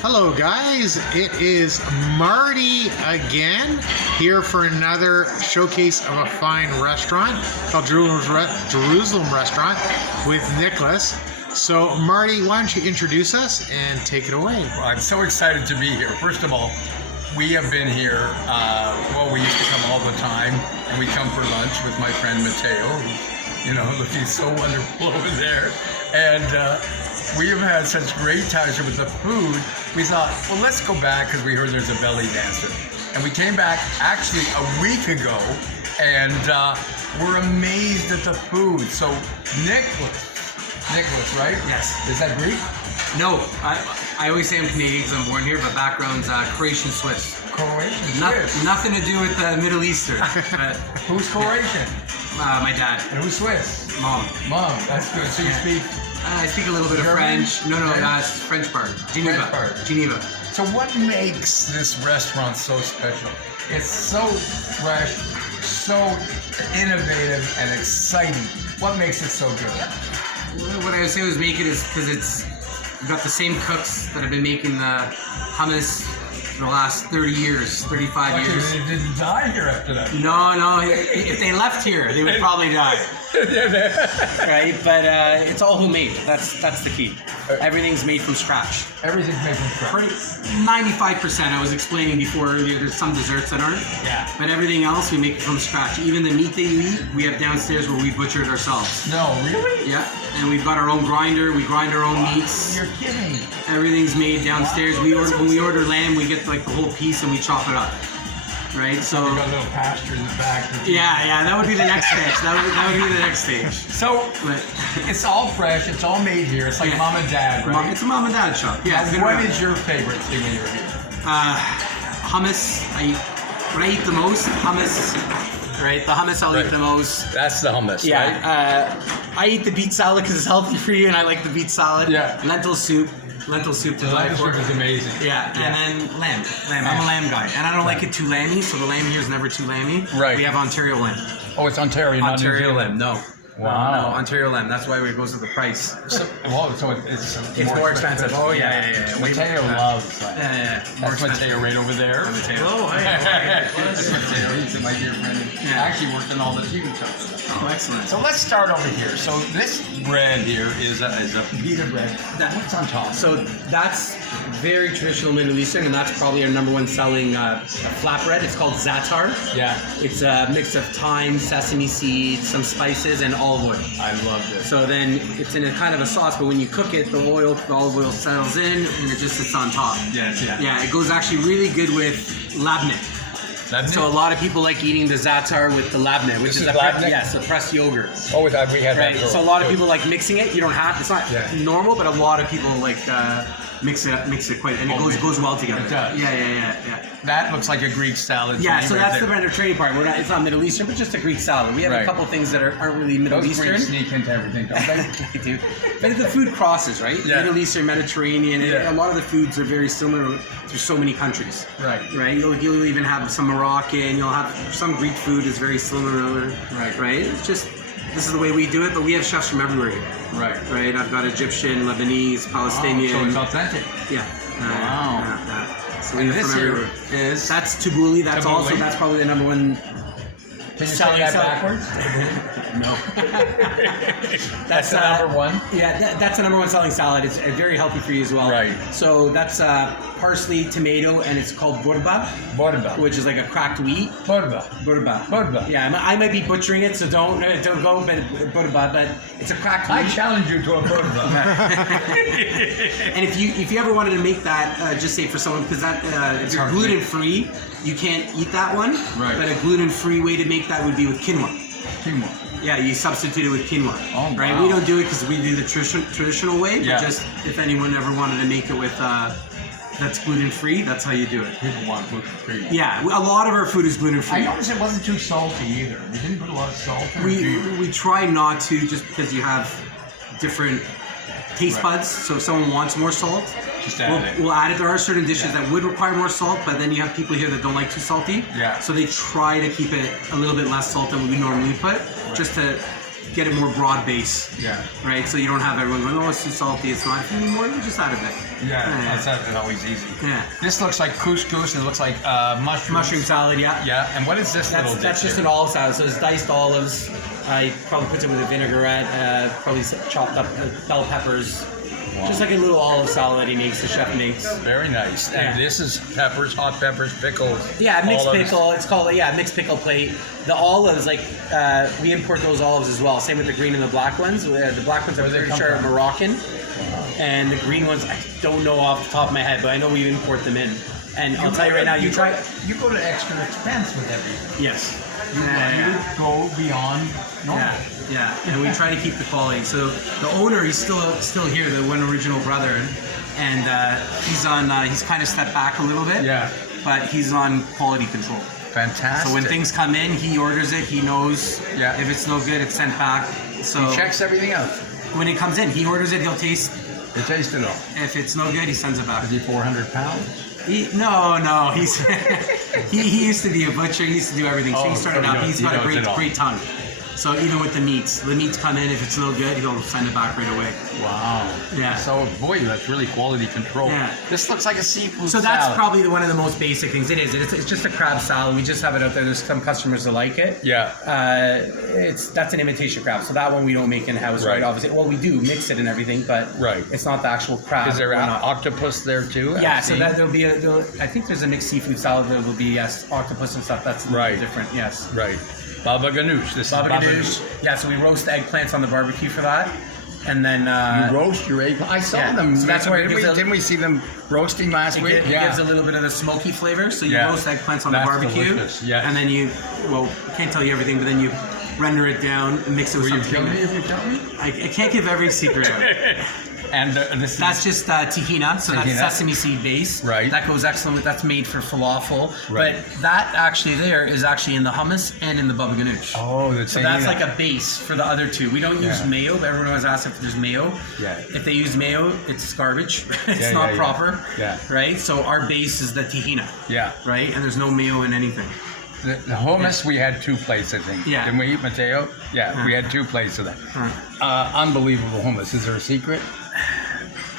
Hello guys, it is Marty again, here for another showcase of a fine restaurant called Jerusalem Restaurant with Nicholas. So Marty, why don't you introduce us and take it away? Well, I'm so excited to be here. First of all, we have been here, we used to come all the time, and we come for lunch with my friend Mateo, who, looking so wonderful over there. And we have had such great times here with the food. We thought, well, let's go back because we heard there's a belly dancer. And we came back actually a week ago, and we're amazed at the food. So Nicholas, right? Yes. Is that Greek? No, I always say I'm Canadian because I'm born here, but background's Croatian Swiss. Croatian Swiss. Nothing to do with the Middle Eastern. But, Who's Croatian? my dad. And who's Swiss? Mom. Mom, that's good. So you speak? I speak a little bit German? of French. No, it's French part. Geneva. French part. Geneva. So what makes this restaurant so special? It's so fresh, so innovative and exciting. What makes it so good? What I would say was make it is because we've got the same cooks that have been making the hummus for the last 30 years, 35 years. They didn't die here after that. No. If they left here, they would probably die. Right? But it's all homemade. That's the key. Everything's made from scratch. Everything's made from scratch. 95%. I was explaining before earlier, there's some desserts that aren't. Yeah. But everything else, we make it from scratch. Even the meat that you eat, we have downstairs where we butcher it ourselves. No, really? Yeah. And we've got our own grinder. We grind our own meats. You're kidding. Everything's made downstairs. Wow. When we order lamb, we get like the whole piece and we chop it up. Right, so We got a little pasture in the back. yeah, that would be the next stage. That would be the next stage. So But it's all fresh. It's all made here. It's like Yeah. mom and dad, right? It's a mom and dad shop. Yeah. it's been What around. is your favorite thing when you're here? Hummus? What I eat the most, hummus. Right, the hummus I'll eat the most. That's the hummus, Yeah, I eat the beet salad because it's healthy for you, and I like the beet salad. Yeah. Lentil soup to The die lettuce for. soup is amazing. Yeah, and then lamb. I'm a lamb guy, and I don't like it too lamby, so the lamb here is never too lamby. Right. We have Ontario lamb. Oh, it's Ontario, not New Ontario Zealand. lamb, no. Wow. No, Ontario lamb. That's why it goes to the price. So it's More expensive. Oh yeah. Mateo loves that. Yeah. That's Mateo right over there. Mateo. Oh, hey. That's Mateo. He's my dear friend. He Yeah. actually worked on all the TV shows. Oh, excellent. So let's start over here. So this bread here is a pita bread. What's on top? So that's very traditional Middle Eastern, and that's probably our number one selling flatbread. It's called Zatar. Yeah, It's a mix of thyme, sesame seeds, some spices, and olive oil. I love this. So then it's in a kind of a sauce, but when you cook it, the olive oil settles in, and it just sits on top. Yes, yeah. Yeah, it goes actually really good with labneh. So a lot of people like eating the Zatar with the labneh, which This is is a labneh? yes, a pressed yogurt. Oh, we had Right. that. So a lot of people like mixing it. You don't have. It's not Yeah. normal, but a lot of people like mix it quite, and it goes well together. It does. Yeah. That looks like a Greek salad. to Yeah, me so right that's there. the Mediterranean part. It's not Middle Eastern, but just a Greek salad. We have Right. a couple things that aren't really Middle Those Eastern. Greeks sneak into everything, don't they? They do. But the food crosses, right? Yeah. Middle Eastern, Mediterranean. Yeah. A lot of the foods are very similar through so many countries. Right. Right. You'll even have some Moroccan. You'll have some Greek food is very similar. Right. Right. It's just this is the way we do it, but we have chefs from everywhere here. Right. Right. I've got Egyptian, Lebanese, Palestinian. Oh, so it's authentic. Yeah. Wow. Yeah. So we And have this from here everywhere. is. That's tabbouleh. Tabbouleh. That's probably the number one. Can you say selling that salad. backwards? No. That's the number one. Yeah, that's the number one selling salad. It's very healthy for you as well. Right. So that's parsley, tomato, and it's called burba, Burba. which is like a cracked wheat. Burba. Burba. Yeah, I might be butchering it, so don't go. But burba, but it's a cracked I wheat. challenge you to a burba. And if you ever wanted to make that, just say for someone, because that if you're hard to gluten free, you can't eat that one. Right. But a gluten free way to make that would be with quinoa. Quinoa. Yeah, you substitute it with quinoa. Oh, right? wow. We don't do it because we do the traditional way. Yeah. But just if anyone ever wanted to make it with that's gluten free, that's how you do it. People want gluten free. Yeah, a lot of our food is gluten I free. noticed it wasn't too salty either. You didn't put a lot of salt in it. We try not to, just because you have different taste Right. buds. So if someone wants more salt, Just add it. we'll add it. There are certain dishes Yeah. that would require more salt, but then you have people here that don't like too salty. Yeah. So they try to keep it a little bit less salt than what we normally put, just to get it more broad base. Yeah. Right, so you don't have everyone going, oh, it's too salty, it's not. If you need more, you just add a bit. Yeah, that's always easy. Yeah. This looks like couscous. It looks like Mushroom salad, yeah. Yeah, and what is this little dish? That's just an olive salad. So it's diced olives. I probably put it with a vinaigrette, probably chopped up bell peppers. Wow. Just like a little olive salad that he makes, the chef makes. Very nice. Yeah. And this is peppers, hot peppers, pickles. Yeah, mixed olives. pickle. It's called mixed pickle plate. The olives, like we import those olives as well. Same with the green and the black ones. The black ones I'm pretty sure are Moroccan, and the green ones I don't know off the top of my head, but I know we import them in. And I'll tell you right now, you try. You go to extra expense with everything. Yes. You go beyond normal. Yeah, and we try to keep the quality. So the owner, he's still here, the one original brother, and he's kind of stepped back a little bit. Yeah. But he's on quality control. Fantastic. So when things come in, he orders it. He knows if it's no good, it's sent back. So he checks everything out. When it comes in, he orders it. He'll taste. They taste it all. If it's no good, he sends it back. Is he 400 pounds? No, he's he used to be a butcher. He used to do everything. So he started out. He's got a great tongue. So even with the meats come in. If it's no good, he'll send it back right away. Wow. Yeah. So boy, that's really quality control. Yeah. This looks like a seafood So salad. that's probably one of the most basic things. It is. It's just a crab salad. We just have it out there. There's some customers that like it. Yeah. That's an imitation crab. So that one we don't make in house, right? Obviously, well, we do mix it and everything, but it's not the actual crab. Is there an octopus there too? Yeah. So that there'll be I think there's a mixed seafood salad. There will be octopus and stuff. That's a little different. Yes. Right. Baba ganoush. This Baba is ganoush. Yeah. So we roast eggplants on the barbecue for that. And then you roast your egg. I saw them. So that's why didn't we see them roasting last week? It gives a little bit of the smoky flavor. So you roast eggplants on the barbecue, delicious. Yes. and then I can't tell you everything, but then you render it down and mix it with something. Will you kill me if you tell me? I can't give every secret out. And that's just tahina, so that's sesame seed base. Right. That goes excellent with. That's made for falafel. Right. But that actually is actually in the hummus and in the baba ganoush. Oh, that's so that's like a base for the other two. We don't use mayo. But everyone always asks if there's mayo. Yeah. If they use mayo, it's garbage. It's not proper. Yeah. Right. So our base is the tahina. Yeah. Right. And there's no mayo in anything. The hummus, we had 2 plates, I think. Yeah. Didn't we eat, Mateo? Yeah, we had 2 plates of that. Unbelievable hummus. Is there a secret?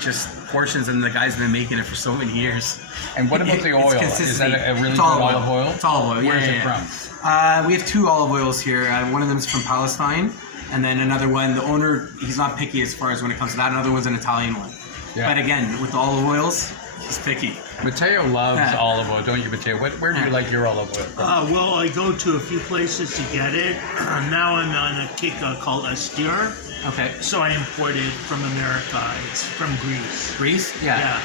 Just portions, and the guy's been making it for so many years. And what about the oil? Is that a really good olive oil? It's olive oil. Where's it from? We have 2 olive oils here. One of them is from Palestine, and then another one. The owner, he's not picky as far as when it comes to that. Another one's an Italian one. Yeah. But again, with the olive oils, he's picky. Mateo loves olive oil, don't you, Mateo? Where do you like your olive oil from? Well, I go to a few places to get it. Now I'm on a kick called Astir. Okay. So I import it from America. It's from Greece. Greece? Yeah.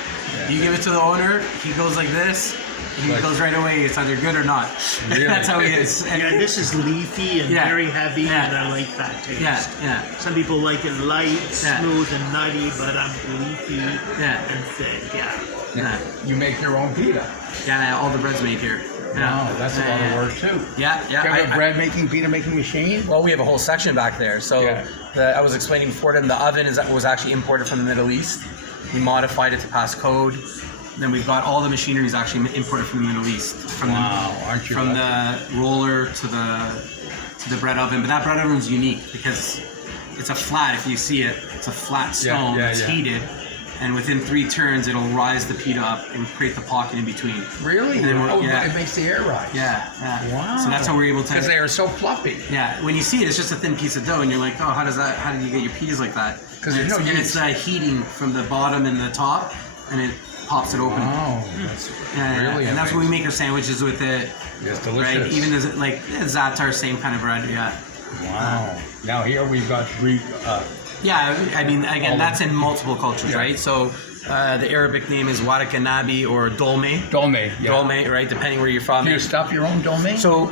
You give it to the owner, he goes like this, and he goes right away. It's either good or not. Really? That's how he is. And this is leafy and very heavy, and I like that taste. Yeah. Some people like it light, smooth, and nutty, but I'm leafy and thick. Yeah. You make your own pita. Yeah, all the bread's made here. Wow, that's a lot of work too. Yeah. Do you have a pita making machine? Well, we have a whole section back there. So I was explaining before to them, the oven was actually imported from the Middle East. We modified it to pass code. Then we've got all the machinery is actually imported from the Middle East. From the roller to the bread oven. But that bread oven is unique because it's a flat. If you see it, it's a flat stone that's heated. And within 3 turns, it'll rise the pita up and create the pocket in between. Really? It makes the air rise. Yeah. Wow. So that's how we're able to. Because they are so fluffy. Yeah. When you see it, it's just a thin piece of dough, and you're like, oh, how did you get your pitas like that? Because there's no yeast. And it's heating from the bottom and the top, and it pops it open. Oh, that's really And that's when we make our sandwiches with it. It's delicious. Right? Even like Zatar, same kind of bread. Yeah. Wow. Now here we've got Greek. Yeah, I mean, again, that's in multiple cultures, right? So the Arabic name is warakanabi or dolme. Dolme, Dolme, right? Depending where you're from. Do you stuff your own dolme? So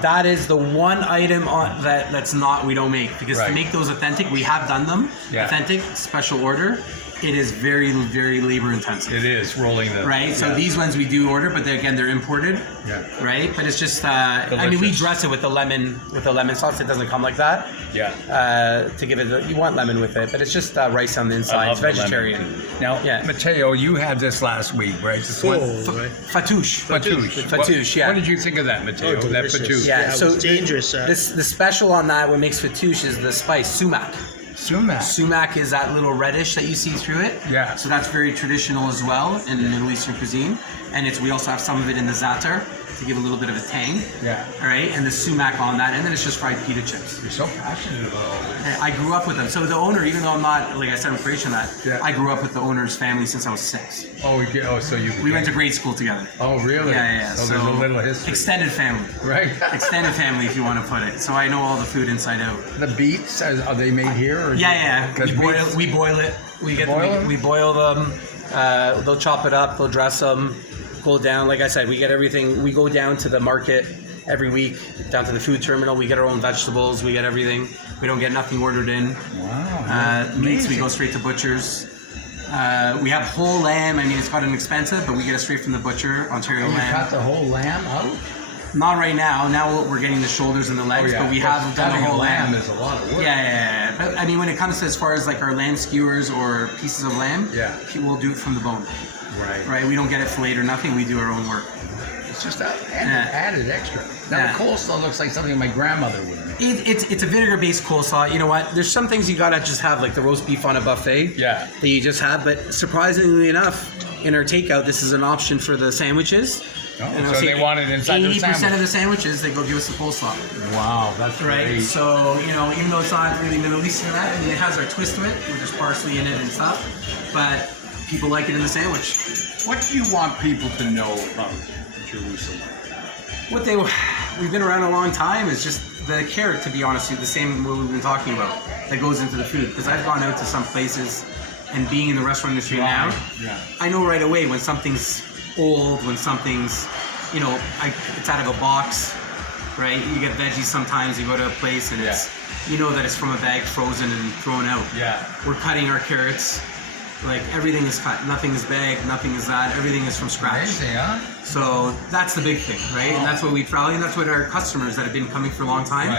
that is the one item that's not we don't make because to make those authentic, we have done them authentic, special order, It is very, very labor intensive. It is rolling the Right, so these ones we do order, but they're imported. Yeah. Right, but it's just. I mean, we dress it with the lemon sauce. It doesn't come like that. Yeah. To give it, you want lemon with it, but it's just rice on the inside. It's vegetarian. Now, Yeah. Matteo, you had this last week, right? Right? Fatouche. Fatouche. Yeah. What did you think of that, Matteo? Oh, that delicious. fatouche. Yeah, Yeah, it so was dangerous. The special on that, what makes fatouche is the spice sumac. Sumac. Sumac is that little reddish that you see through it. Yeah. So that's very traditional as well in Middle Eastern cuisine, and we also have some of it in the Zatar to give a little bit of a tang. Yeah. All right, and the sumac on that, and then it's just fried pita chips. You're so passionate about all this. I grew up with them. So the owner, even though I'm not, like I said, I'm Croatian, I grew up with the owner's family since I was 6. So you. We went to grade school together. Oh, really? Yeah. So there's a little history. Extended family. Right. Extended family, if you want to put it. So I know all the food inside out. The beets, are they made here? Or Yeah. We boil it. We boil them. They'll chop it up. They'll dress them. Go down. Like I said, we get everything. We go down to the market every week, down to the food terminal. We get our own vegetables. We get everything. We don't get nothing ordered in. Wow. Meats, we go straight to butchers. We have whole lamb. I mean, it's gotten expensive, but we get it straight from the butcher, Ontario You lamb. cut the whole lamb out? Not right now. Now we're getting the shoulders and the legs, but we have done the whole lamb. is a lot of work. Yeah. But I mean, when it comes to as far as like our lamb skewers or pieces of lamb, we'll do it from the bone. Right. We don't get it filleted or nothing. We do our own work. It's just added extra. Now the coleslaw looks like something my grandmother would make. It's a vinegar-based coleslaw. You know what? There's some things you gotta just have, like the roast beef on a buffet. Yeah. That you just have. But surprisingly enough, in our takeout, this is an option for the sandwiches. Oh, so they want it inside the sandwich. 80% of the sandwiches, they go give us the coleslaw. Wow, that's Right. great. So even though it's not really Middle Eastern, I mean, it has our twist to it. There's parsley in it and stuff, but people like it in the sandwich. What do you want people to know about Jerusalem? We've been around a long time. It's just the carrot, to be honest with you, the same what we've been talking about, that goes into the food. Because I've gone out to some places, and being in the restaurant industry now, I know right away when something's old, when something's, it's out of a box, right? You get veggies sometimes, you go to a place and it's, that it's from a bag, frozen and thrown out. Yeah. We're cutting our carrots. Like, everything is cut. Nothing is bagged. Nothing is that. Everything is from scratch. Amazing, huh? So that's the big thing, right? And that's what we probably, and that's what our customers that have been coming for a long time,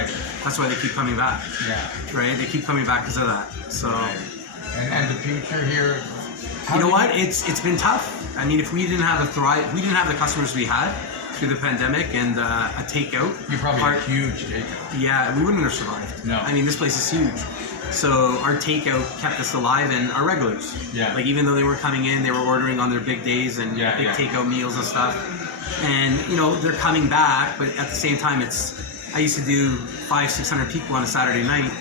that's why they keep coming back. Yeah. Right? They keep coming back because of that. So. And the future here. You know what? It's been tough. I mean, if we didn't have the customers we had through the pandemic and a takeout. You probably had a huge takeout. Yeah, we wouldn't have survived. No. I mean, this place is huge. So our takeout kept us alive, and our regulars. Yeah. Like, even though they were coming in, they were ordering on their big days and big takeout meals and stuff. And they're coming back, but at the same time, I used to do 500-600 people on a Saturday night.